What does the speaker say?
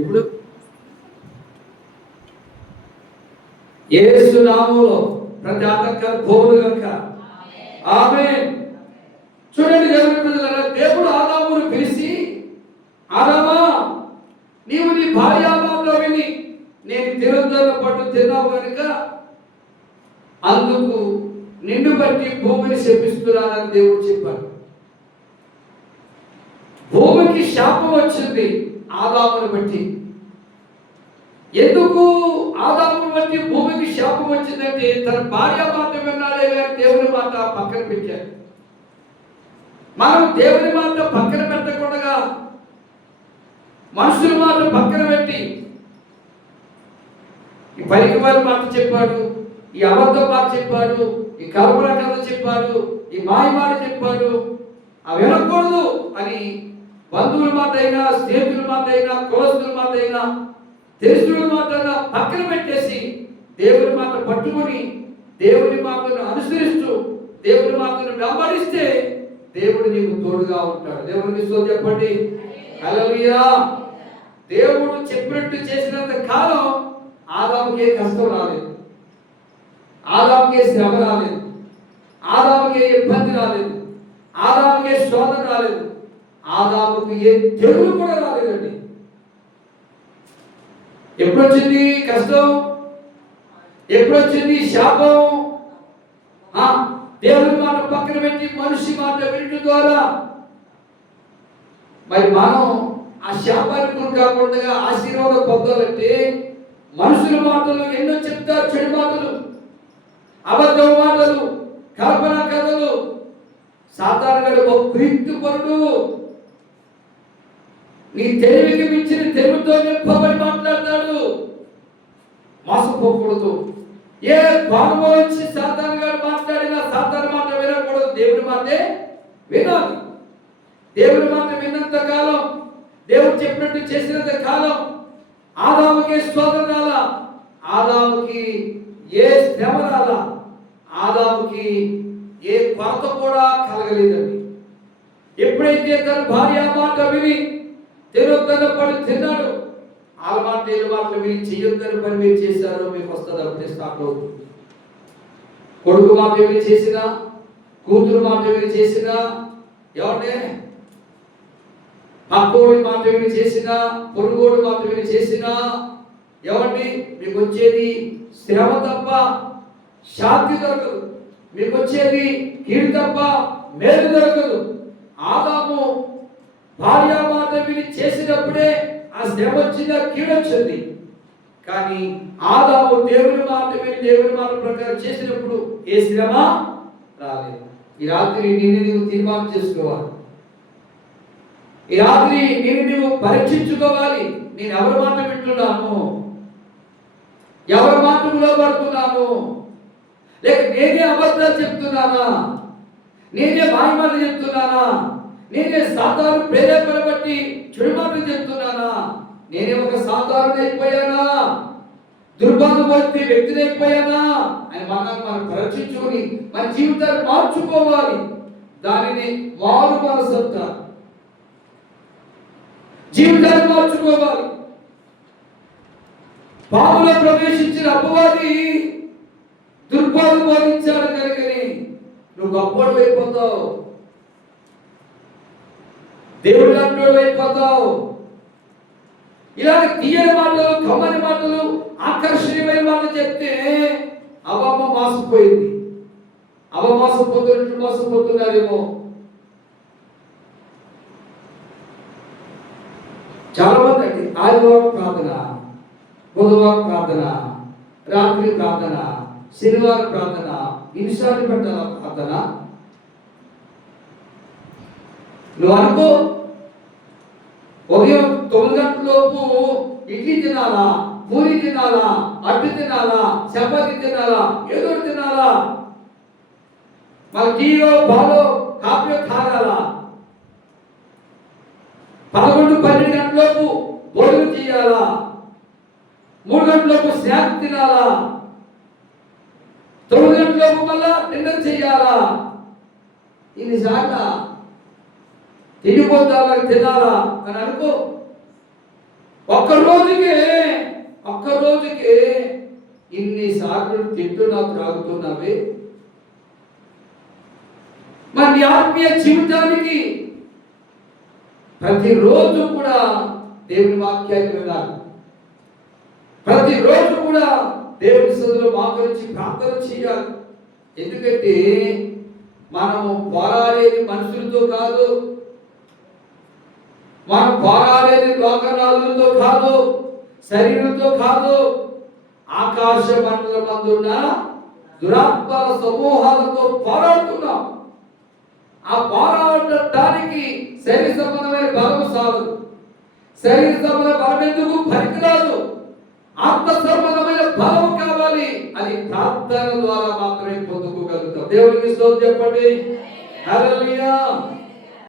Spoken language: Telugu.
ఇప్పుడు యేసు నామములో ప్రతి ఆటంకాలు పోవును గాక. ఆమేన్. చూడండి దేవుని ప్రజలారా, దేవుడు ఆదామును పిలిచి, ఆదామా నీవు నీ భార్య మాటలు విని నేను తినొద్దన్న పండు తిన్నావు కనుక అందుకు నిన్ను బట్టి భూమిని శపిస్తున్నానని దేవుడు చెప్పాడు. భూమికి శాపం వచ్చింది ఆదామును బట్టి. ఎందుకు ఆదామును బట్టి భూమికి శాపం వచ్చిందంటే తన భార్య మాట విన్నాడే కానీ దేవుని మాట పక్కన పెట్టాడు. మనం దేవుని మాట పక్కన పెట్టకుండా మనుషుల మాట పక్కన పెట్టి ఈ పలికివారి మాట చెప్పాడు, ఈ అబద్ధం మాట చెప్పాడు, ఈ కల్పన కథ చెప్పాడు, ఈ మాయ మాట చెప్పాడు, అవి వినకూడదు అని బంధువుల మాట అయినా, స్నేహితుల మాట అయినా, కులస్తుల మాట అయినా, తెలుసుల మాట అయినా పక్కన పెట్టేసి దేవుని మాట పట్టుకొని దేవుని మాటను అనుసరిస్తూ దేవుని మాటను వెంబడిస్తే దేవుడు నీకు తోడుగా ఉంటాడు. దేవుని స్తోత్రం చెప్పండి. హల్లెలూయా. దేవుడు చెప్పినట్టు చేసినంత కాలం ఆదాముకి ఏ కష్టం రాలేదు, ఆదాముకి ఏ శ్రమ రాలేదు, ఆదాముకి ఏ ఇబ్బంది రాలేదు, ఆదాముకి ఏ శోధన రాలేదు, ఆదాముకు ఏ తెగులు కూడా రాలేదండి. ఎప్పుడొచ్చింది కష్టం? ఎప్పుడొచ్చింది శాపం? దేవుని మాట పక్కన పెట్టి మనిషి మాట వినడం ద్వారా. మరి మనం ఆ శాపానికి గురి కాకుండా ఆశీర్వాదం పొందాలంటే మనుషుల మాటలు ఎన్నో చెప్తారు, చెడు మాటలు, అబద్ధం మాటలు, కల్పన కథలు. సాతాను గారు ఒక కుయుక్తిపరుడు. నీ తెలివికి మించిన తెలివితో నింపబడి మాట్లాడతాడు. మోసపోకూడదు. ఏ కోణంలో వచ్చి సాతాను గారు మాట్లాడినా సాతాను మాట వినకూడదు, దేవుని మాటే వినాలి. దేవుని మాట విన్నంత కాలం, దేవుడు చెప్పినట్టు చేసినంత కాలం ఆదాముకి శోధన రాలా, ఆదాముకి ఏ శ్రమ రాలా, ఆదాముకి ఏ కొరత కూడా కలగలేదండి. ఎప్పుడైతే తన భార్య మాట విని తినొద్దన్న పని తిన్నాడు, వాళ్ళ మాట వీళ్ళ మాటలు విని చెయ్యొద్దని పని మీరు చేశారో మీకు వస్తుంది. అప్పుడే స్టార్ట్ అవుతుంది. కొడుకు మాట విని చేసినా, కూతురు మాట విని చేసినా, ఏమంటే పక్కోడి మాట విని చేసినా, పొరుగోడి మాట విని చేసినా, ఏమండి మీకు వచ్చేది శ్రమ తప్ప శాంతి దొరకదు. మీకు వచ్చేది కీడు తప్ప మేలు దొరకదు. ఆదాము భార్య మాట విని చేసినప్పుడే ఆ శ్రమ వచ్చిందా, కీడు వచ్చింది. కానీ ఆదాము దేవుని మాట విని దేవుని మాట ప్రకారం చేసినప్పుడు ఏ శ్రమ రాలేదు. ఈ రాత్రి నీవు తీర్మానం చేసుకోవాలి. ఈ రాత్రి నువ్వు పరీక్షించుకోవాలి. నేను ఎవరి మాట వింటున్నాను, ఎవరి మాటకు లోబడుతున్నాను, లేక నేనే అబద్ధాలు చెప్తున్నానా, నేనే మాయ మాటలు చెప్తున్నానా, నేనే సాధారణ ప్రేరేపణ బట్టి చెడు మాటలు చెప్తున్నానా, నేనే ఒక సాధారణ అయిపోయానా, దుర్బంధపడితే వ్యక్తిని అయిపోయానా అని మనం పరీక్షించుకొని మన జీవితాన్ని మార్చుకోవాలి. దానిని మారు మనసంతా జీవితాన్ని మార్చుకోవాలి. పాములో ప్రవేశించిన అపవాది దుర్బాధ బోధించాడు కనుకని నువ్వు గొప్పవాడు అయిపోతావు, దేవుడు లాంటి అయిపోతావు. ఇలాగ తీయని మాటలు, కమ్మని మాటలు, ఆకర్షణీయమైన మాటలు చెప్తే అవమ్మ మోసపోయింది. అవ మోసపోతున్నట్లు మోసపోతున్నారేమో. చాలా మంది అండి ఆదివారం ప్రార్థన, బుధవారం ప్రార్థన, రాత్రి ప్రార్థన, శనివారం ప్రార్థన, ఇన్నిసార్లు పెట్టాల ప్రార్థన. నువ్వు అనుకో ఉదయం 9 గంటలలోపు ఇడ్లీ తినాలా, పూరి తినాలా, అడ్డు తినాలా, చపాతి తినాలా, ఏదో తినాలా, మన టీలో పాలో కాఫీ తాగాలా, 11-12 గంటలలోపు భోజనం చేయాలా, 3 గంటలలోపు స్నాక్స్ తినాలా, 9 గంటలలోపు మళ్ళా డిన్నర్ చేయాలా. ఇన్నిసార్లు తినిపోతారా తినాలా అని అనుకో. ఒక్క రోజుకే ఇన్నిసార్లు తింటున్నా త్రాగుతున్నావే. మరి ఆత్మీయ జీవితానికి ప్రతిరోజు కూడా దేవుని వాక్యాన్ని వినాలి. ప్రతిరోజు కూడా దేవుని సన్నిధిలో మోకరించి ప్రార్థన చేయాలి. ఎందుకంటే మనము పోరాడేది మనుషులతో కాదు, మనం పోరాడేది లోకరాజులతో కాదు, శరీరంతో కాదు, ఆకాశ మండలమందున్న దురాత్మల సమూహాలతో పోరాడుతున్నాం. ఆ పోరాడటానికి శరీర సంబంధమైన బలం సాలదు. శరీర సంబంధ బలం ఎందుకు పనికిరాదు. ఆత్మ సంబంధమైన బలం కావాలి. అది ప్రార్థన ద్వారా మాత్రమే పొందుకోగలుగుతాం. దేవునికి స్తోత్రం చెప్పండి. హల్లెలూయా.